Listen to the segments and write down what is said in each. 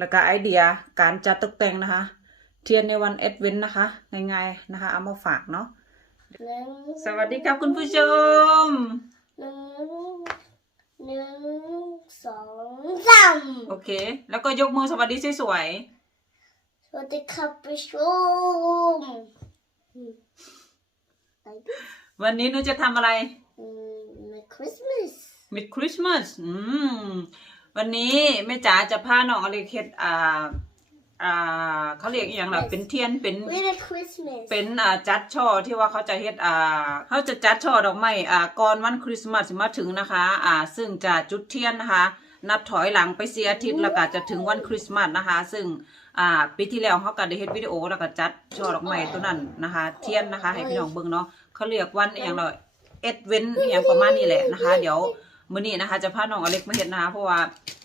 แล้วก็ไอเดียการจัดตกแต่งนะคะ เทียนในวันเอ็ดเวนนะคะง่ายๆนะคะเอามาฝากเนาะหนึ่งสวัสดีครับคุณผู้ชมหนึ่งหนึ่งสองสามโอเค แล้วก็ยกมือสวัสดีสวยสวัสดีครับผู้ชมอืมไปดิๆวันนี้หนูจะทำอะไรอืมในคริสต์มาสมิดคริสต์มาสอืม วันนี้แม่จ๋าจะพาน้องอเล็กเฮ็ดอ่าอ่าเขาเรียกอหย่างล่ะเป็นเทียนเป็นไม่ได้คริสต์มาสเป็นอ่าจัดช่อที่ว่าเขาจะเฮ็ดอ่าเขาจะจัดช่อดอกไม้อ่าก่อนวันคริสต์มาสมาถึงนะคะ อ่า ซึ่งจะจุดเทียนนะคะ นับถอยหลังไปเสียอาทิตย์แล้วก็จะถึงวันคริสต์มาสนะคะ ซึ่งอ่าปีที่แล้วเขาก็ได้เฮ็ดวิดีโอแล้วก็จัดช่อดอกไม้ตัวนั้นนะคะ เทียนนะคะ ให้พี่น้องเบิ่งเนาะเขาเรียกวันอหย่างเราเอ็ดเวนอหย่างประมาณนี้แหละนะคะ เดี๋ยว มื้อนี้นะคะ จะพาน้องอเล็กมาเฮ็ดนะคะ เพราะว่า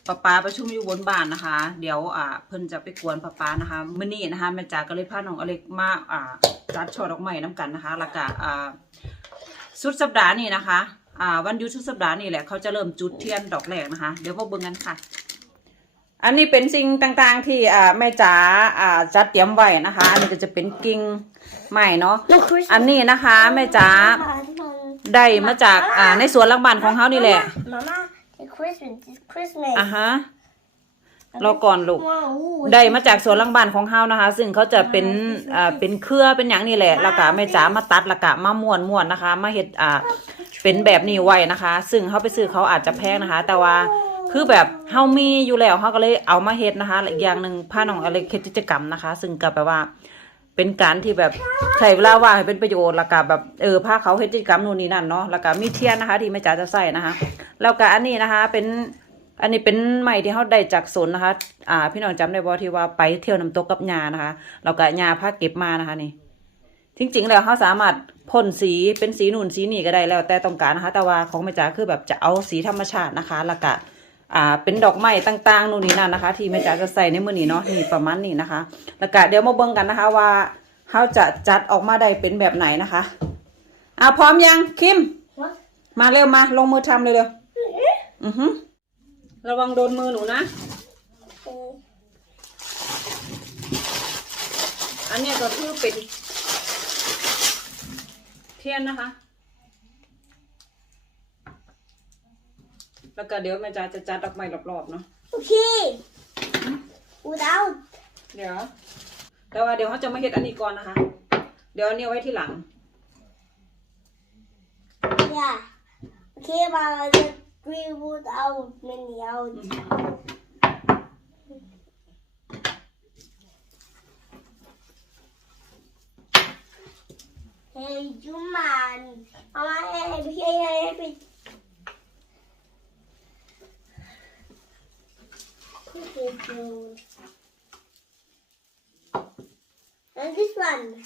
ป้าปาประชุมอยู่บนบ้านนะคะ เดี๋ยวอ่าเพิ่นจะไปกวนป้าปานะคะมื้อนี้นะคะแม่จ๋าก็เลยพาน้องอเล็กมาอ่าจัดช่อดอกไม้น้กันนะคะ แล้วก็อ่าสุดสัปดาห์นี้นะคะอ่าวันหยุดสุดสัปดาห์นี้แหละเขาจะเริ่มจุดเทียนดอกแรกนะคะ เดี๋ยวมาเบิ่งกันค่ะ อันนี้เป็นสิ่งต่างๆที่อ่าแม่จ๋าอ่าจัดเตรียมไว้นะคะ อันนี้ก็จะเป็นกิ่งไม้เนาะ No Christmas อันนี้นะคะแม่จ๋า ได้มาจากอ่าในสวนหลังบ้านของเขานี่แหละ Mama it's Christmas it's Christmas อะฮะรอก่อนลูก ว้าวได้มาจากสวนหลังบ้านของเฮานะคะ ซึ่งเขาจะเป็นอ่าเป็นเครือเป็นอย่างนี้แหละแล้วก็แม่จ๋ามาตัดแล้วก็มาม้วนม้วนนะคะ มาเฮ็ดอ่าเป็นแบบนี้ไว้นะคะ ซึ่งเขาไปซื้อเขาอาจจะแพงนะคะ แต่ว่าคือแบบเฮามีอยู่แล้วเขาก็เลยเอามาเฮ็ดนะคะและอีกอย่างหนึ่งผ้าน้องอะไรเฮ็ดกิจกรรมนะคะ ซึ่งก็แปลว่า เป็นการที่แบบใช้เวลาว่างให้เป็นประโยชน์แล้วก็แบบเออผ้าเขาเฮ็ดกิจกรรมนู่นนี่นั่นเนาะแล้วก็มีเทียนนะคะ ที่แม่จ๋าจะใส่นะคะ แล้วก็อันนี้นะคะ เป็นอันนี้เป็นไม้ที่เขาได้จากสวนนะคะ อ่า พี่น้องจำได้บ่ที่ว่าไปเที่ยวน้ำตกกับยานะคะแล้วก็ยาพาเก็บมานะคะนี่จริงๆแล้วเขาสามารถพ่นสีเป็นสีนู่นสีนี่ก็ได้แล้วแต่ต้องการนะคะ แต่ว่าของแม่จ๋าคือแบบจะเอาสีธรรมชาตินะคะแล้วก็ อ่าเป็นดอกไม้ต่างๆนู่นนี่นั่นนะคะ ที่แม่จ๋าจะใส่ในมือนี้เนาะนี่ประมาณนี้นะคะ แล้วก็เดี๋ยวมาเบิ่งกันนะคะว่าเขาจะจัดออกมาได้เป็นแบบไหนนะคะอ่าพร้อมยังคิม มาเร็วมาลงมือทำเร็วๆอือฮึระวังโดนมือหนูนะ อันนี้ก็คือเป็นเทียนนะคะ แล้วก็เดี๋ยวแม่จ๋าจะจัดดอกไม้รอบๆเนาะ Okay. Without เดี๋ยว แต่ว่าเดี๋ยวเขาจะมาเฮ็ดอันนี้ก่อนนะคะ เดี๋ยวอันนี้เอาไว้ที่หลัง yeah. Okay, but the three without many out. Hey, you man. Mama, hey, hey, hey, hey. Okay, dude. And this one.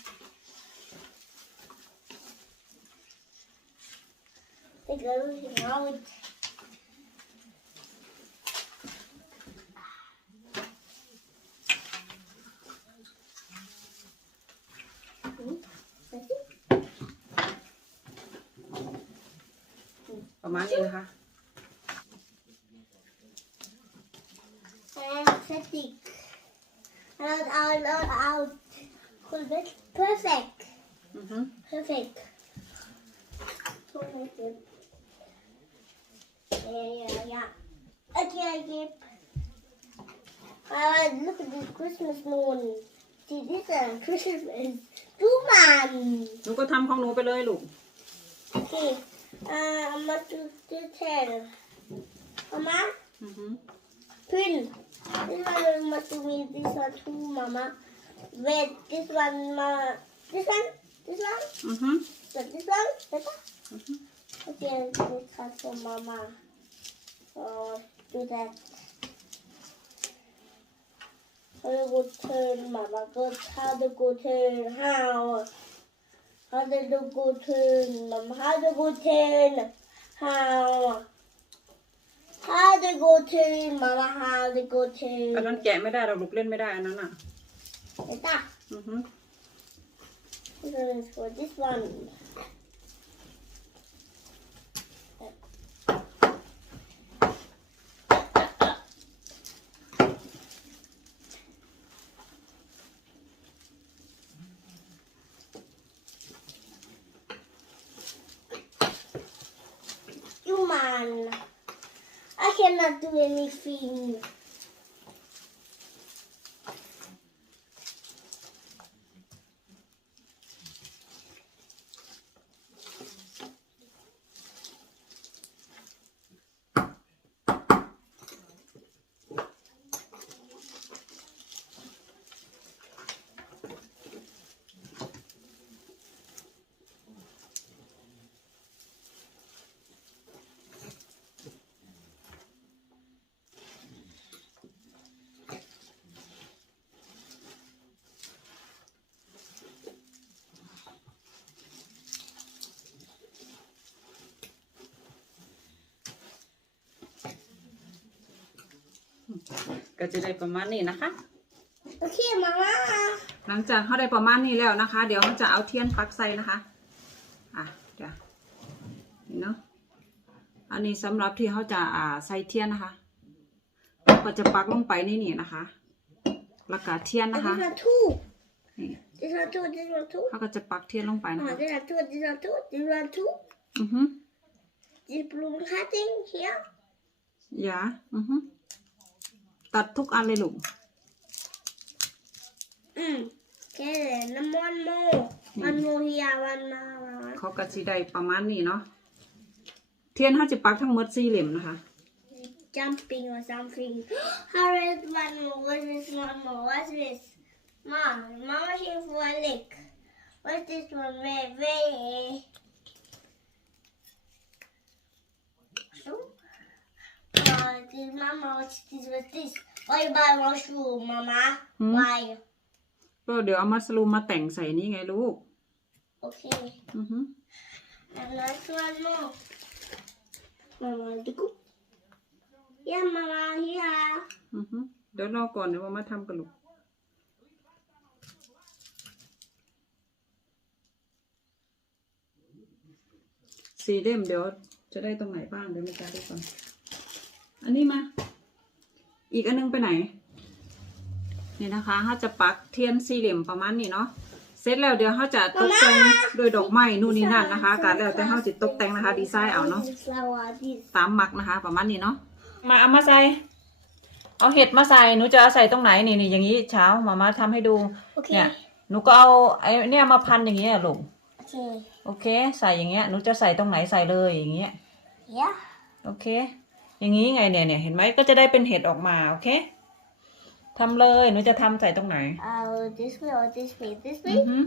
It goes out. Hmm, that's it. ประมาณนี้นะคะ And static. Out, out, out, out. Perfect. Perfect. อือฮึ Perfect. Perfect. Yeah, yeah, yeah. Okay, I give. Uh, look at this Christmas moon. See, this is uh, Christmas. Two man. หนูก็ทำของหนูไปเลยลูก Okay. Uh, I'm going to do ten. Mama, อือฮึ Phil. This one will much mean this one too, Mama. Wait, this one, ma this one, this one. Mm-hmm. But this one, better. Mm-hmm. Okay, this one for Mama. So do that. How to go turn, Mama. Good. How to go turn? How? How to go turn, Mama? How to go turn? How? How to go to Mama How to go to อันนั้นแกะไม่ได้เราลุกเล่นไม่ได้อันนั้นอะ Eta อือฮึ I'm gonna score this one ยูมันนะ Cannot do anything. - ก็จะได้ประมาณนี้นะคะ Okay, Mama. หลังจากเขาได้ประมาณนี้แล้วนะคะ เดี๋ยวเขาจะเอาเทียนปลักใส่นะคะ อะเดี๋ยวนี่เนาะ อันนี้สำหรับที่เขาจะอ่าใส่เทียนนะคะเราก็จะปักลงไปในนี่นะคะแล้วก็เทียน This นะคะ one two. นี่ This one two. This one two. เขาก็จะปักเทียนลงไปนะ Oh, คะ this one two. This one two. This one two. อือฮึ This bloom cutting here. อย่าอือฮึ ตัดทุกอันเลยลูก Mm. Okay, then one more. One more here. One more. เขาก็สิได้ประมาณนี้เนาะเทียนเขาจะปักทั้งหมดสี่เหลี่ยมนะคะ Jumping or something. How is one more? What's this one more? What's this? Mom, Mama here for a lick. What's this one? Where, where? Uh, this Mama, what's this? What's this? Why you buy mushroom, Mama? Hmm? Why? ก็เดี๋ยวเอามัสลูมมาแต่งใส่นี่ไงลูก Okay. อือฮึ And last one more. Mama, the cook. Yeah, Mama, here. อือฮึเดี๋ยวรอก่อนเดี๋ยวมาทำกันลูก สี่เล่มเดี๋ยวจะได้ตรงไหนบ้างเดี๋ยวมาจาดูก่อน อันนี้มา อีกอันนึงไปไหน นี่นะคะเขาจะปักเทียนสี่เหลี่ยมประมาณนี้เนาะ เสร็จแล้วเดี๋ยวเขาจะตกแต่งโดวยดอกไม้นู่นนี่นั่นนะคะการแล้วแต่เขาจะตกแต่งนะคะ ดีไซน์เอาเนาะ This flower, this. ตามมักนะคะ ประมาณนี้เนาะ มาเอามาใส่ เอาเห็ดมาใส่ หนูจะเอาใส่ตรงไหนนี่นี่อย่างนี้เช้ามามาทำให้ดู Okay. เนี่ย หนูก็เอาไอ้เนี่ยมาพันอย่างเงี้ยลูก Okay. โอเค ใส่อย่างเงี้ย หนูจะใส่ตรงไหนใส่เลยอย่างเงี้ย Yeah. โอเค อย่างนี้ไงเนี่ยเนี่ยเห็นไหมก็จะได้เป็นเห็ดออกมาโอเคทำเลยหนูจะทำใส่ตรงไหน Uh, this way or this way? This อื way? อฮึ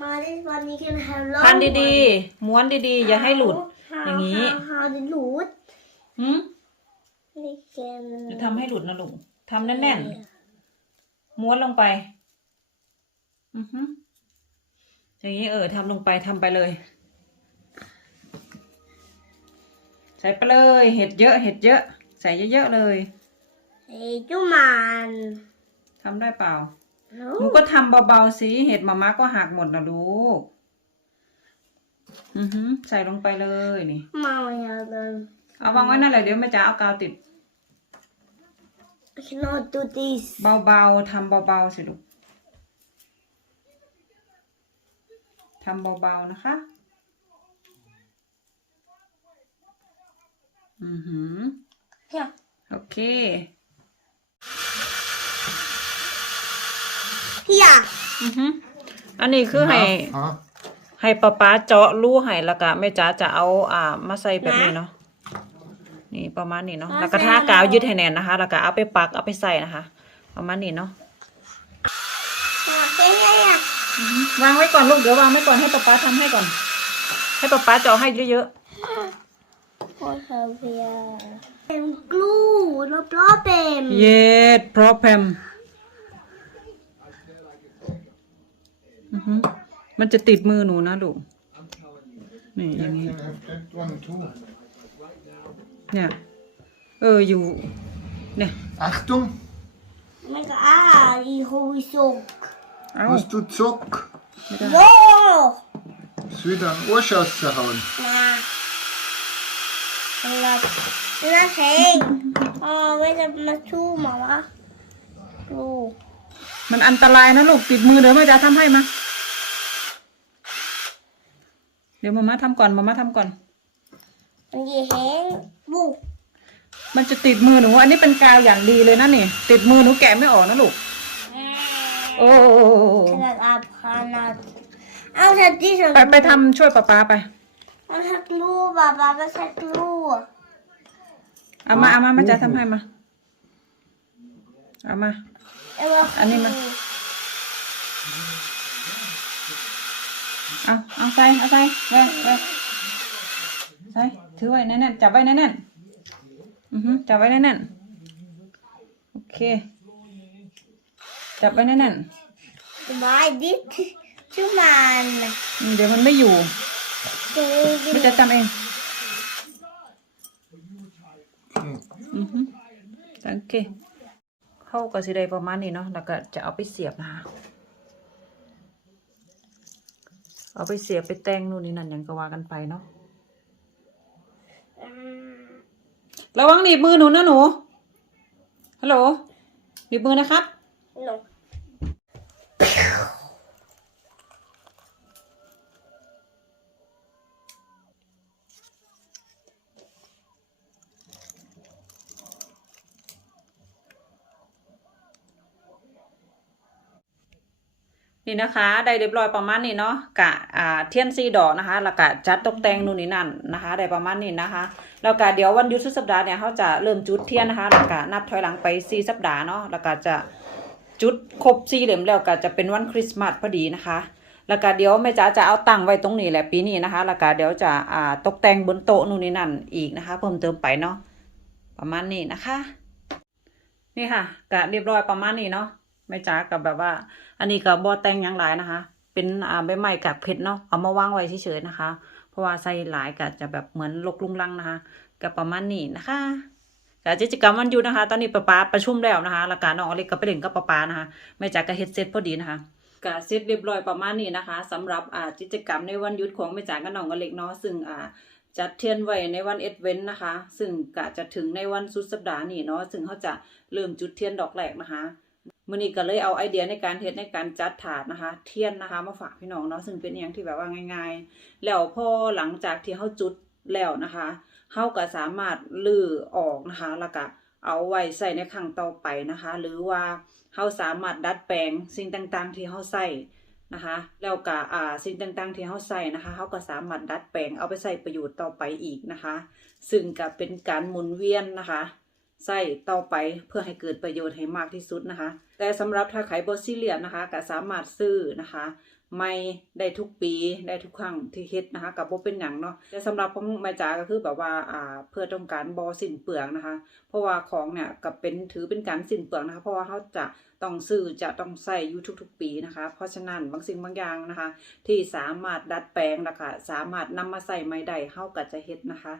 Ma, this one you can have long พัน one. ดีๆ ม้วนดีๆ อย่าให้หลุด How, อย่างนี้ how, how the loot? หืม We can. จะทำให้หลุดนะลูกทำแน่นๆ ม้วนลงไป อือฮึอย่างนี้เออทำลงไปทำไปเลย ใส่ไปเลย เห็ดเยอะ เห็ดเยอะ ใส่เยอะๆเลย Hey, you man. ทำได้เปล่า No. หนูก็ทำเบาๆสิเห็ดมาม่าก็หักหมดนะลูก อือฮึใส่ลงไปเลยนี่ Mama, yeah, then. เอาวางไว้นั่นแหละเดี๋ยวแม่จ๋าเอากาวติด I cannot do this. เบาๆทำเบาๆสิลูกทำเบาๆนะคะ อือหือ Here. โอเค Here. อือหืออันนี้คือให้ Huh? ให้ป๊าป๊าเจาะรูให้แล้วก็แม่จ๋าจะเอาอ่ามาใส่แบบนี้เนาะนี่ประมาณนี้เนาะแล้วก็ทากาวยึดให้แน่นนะคะ แล้วก็เอาไปปักเอาไปใส่นะคะ ประมาณนี้เนาะ Okay, here, here. วางไว้ก่อนลูกเดี๋ยววางไว้ก่อนให้ป๊าป๊าทำให้ก่อน ให้ป๊าป๊าเจาะให้เยอะ What have here? And glue, no problem. ๆเย็ดพรอแพมอือหือมันจะติดมือหนูนะลูกนี่อย่างนี้ You can have that one too. เนี่ย เอออยู่ เนี่ย Achtung, Mega, ah, die hoi sok. เอ้า hast du Zock? ไม่ได้ Wow. Ist wieder ein Ohrschaus zerhauen. Nah.Lat.Lat hang. Oh, wait a minute, too, mama. Oh. มันอันตรายนะลูกติดมือเดี๋ยวแม่จะทำให้มา เดี๋ยวมาม่าทำก่อนมาม่าทำก่อน มันยีแห้งบุกมันจะติดมือหนูอันนี้เป็นกาวอย่างดีเลยนะนี่ ติดมือหนูแกะไม่ออกนะลูก โอ้ขนาดอาพานาดเอาทัดที่สุดไปไปทำช่วยป้าป้าไป เอาทักลูกบ้าบ้าไปทักลูกเอามาเอามามาจะทำให้มาเอามา เอาว่าอันนี้มัน เอาเอาใส่เอาใส่แว่แว่ใส่ถือไว้แน่นๆจับไว้แน่นๆอือฮึจับไว้แน่นๆโอเค จับไว้แน่นไม่ดิชื่อมัน ๆอืมเดี๋ยวมันไม่อยู่คือ ไม่จะจำเองอือฮึโอเคเข้ากับสิได้ประมาณนี้เนาะแล้วก็จะเอาไปเสียบนะคะเอาไปเสียบไปแต่งนู่นนี่นั่นหยังก็ว่ากันไปเนาะระวังหนีบมือหนูนะหนูฮัลโหลหนีบมือนะครับ นี่นะคะได้เรียบร้อยประมาณนี้เนาะกะอ่าเทียนซีดอกนะคะ แล้วก็จัดตกแต่งนู่นนี่นั่นนะคะได้ประมาณนี้นะคะ แล้วก็เดี๋ยววันหยุดสุดสัปดาห์เนี่ยเขาจะเริ่มจุดเทียนนะคะแล้วก็นับถอยหลังไปสี่สัปดาห์เนาะแล้วก็จะจุดครบสี่เหลี่ยมแล้วก็จะเป็นวันคริสต์มาสพอดีนะคะแล้วก็เดี๋ยวแม่จ๋าจะเอาตั้งไว้ตรงนี้แหละปีนี้นะคะ แล้วก็เดี๋ยวจะอ่าตกแต่งบนโต๊ะนู่นนี่นั่นอีกนะคะ เพิ่มเติมไปเนาะประมาณนี้นะคะ นี่ค่ะก็เรียบร้อยประมาณนี้เนาะ แม่จ๋ากับแบบว่า อันนี้ก็บบอแตงยังหลายนะคะ เป็นอ่าใบไม้กับเพชรเนาะเอามาวางไว้เฉยๆนะคะ เพราะว่าใส่หลายก็จะแบบเหมือนลกลุงลังนะคะก็ประมาณนี้นะคะก็กิจกรรมวันหยุดนะคะ ตอนนี้ป้าป๊าประชุมแล้วนะคะแล้วก็น้องอเล็กก็ไปเล่นกับป้าป๊านะคะแม่จ๋าก็เฮ็ดเสร็จพอดีนะคะก็เสร็จเรียบร้อยประมาณนี้นะคะสำหรับอ่ากิจกรรมในวันหยุดของแม่จ๋ากับน้องอเล็กเนาะซึ่งอ่าจัดเทียนไว้ในวันเอ็ดเวนนะคะ ซึ่งกะจะถึงในวันสุดสัปดาห์นี้เนาะซึ่งเขาจะเริ่มจุดเทียนดอกแรกนะคะ มื่อนี้ก็เลยเอาไอเดียในการเทศในการจัดถาดนะคะ เทียนนะคะมาฝากพี่น้องเนาะซึ่งเป็นอย่างที่แบบว่าง่าย ๆ แล้วพอหลังจากที่เขาจุดแล้วนะคะเขาก็สามารถลื้อออกนะคะแล้วก็เอาไว้ใส่ในครั้งต่อไปนะคะ หรือว่าเขาสามารถดัดแปลงสิ่งต่างๆ ที่เขาใส่นะคะแล้วก็อ่าสิ่งต่างๆที่เขาใส่นะคะเขาก็สามารถดัดแปลงเอาไปใส่ประโยชน์ต่อไปอีกนะคะ ซึ่งก็เป็นการหมุนเวียนนะคะ ใส่ต่อไปเพื่อให้เกิดประโยชน์ให้มากที่สุดนะคะ แต่สำหรับถ้าไขบอซิเลียนนะคะก็สามารถซื้อนะคะ ไม่ได้ทุกปีได้ทุกครั้งที่เฮ็ดนะคะกับโบเป็นอย่างเนาะแต่สำหรับของแม่จ๋าก็คือแบบว่าอ่าเพื่อต้องการบอสิ้นเปลืองนะคะ เพราะว่าของเนี่ยกับเป็นถือเป็นการสิ้นเปลืองนะคะ เพราะว่าเขาจะต้องซื้อจะต้องใส่อยู่ทุกๆปีนะคะ เพราะฉะนั้นบางสิ่งบางอย่างนะคะ ที่สามารถดัดแปลงนะคะสามารถนำมาใส่ไม่ได้เข้ากับจะเฮ็ดนะคะ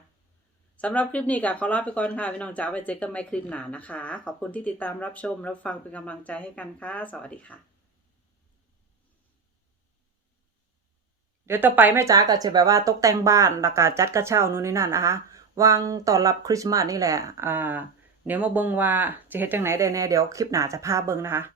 สำหรับคลิปนี้ก็ขอลาไปก่อนค่ะพี่น้องจ๋าไว้เจอกันใหม่คลิปหน้านะคะ ขอบคุณที่ติดตามรับชมรับฟังเป็นกำลังใจให้กันค่ะ สวัสดีค่ะ เดี๋ยวต่อไปแม่จ๋าก็จะแบบว่าตกแต่งบ้านแล้วก็จัดกระเช้านู่นนี่นั่นนะคะวางต้อนรับคริสต์มาสนี่แหละอ่าเดี๋ยวมาเบิ่งว่าจะเฮ็ดจังไหนได้แน่เดี๋ยวคลิปหน้าจะพาเบิ่งนะคะ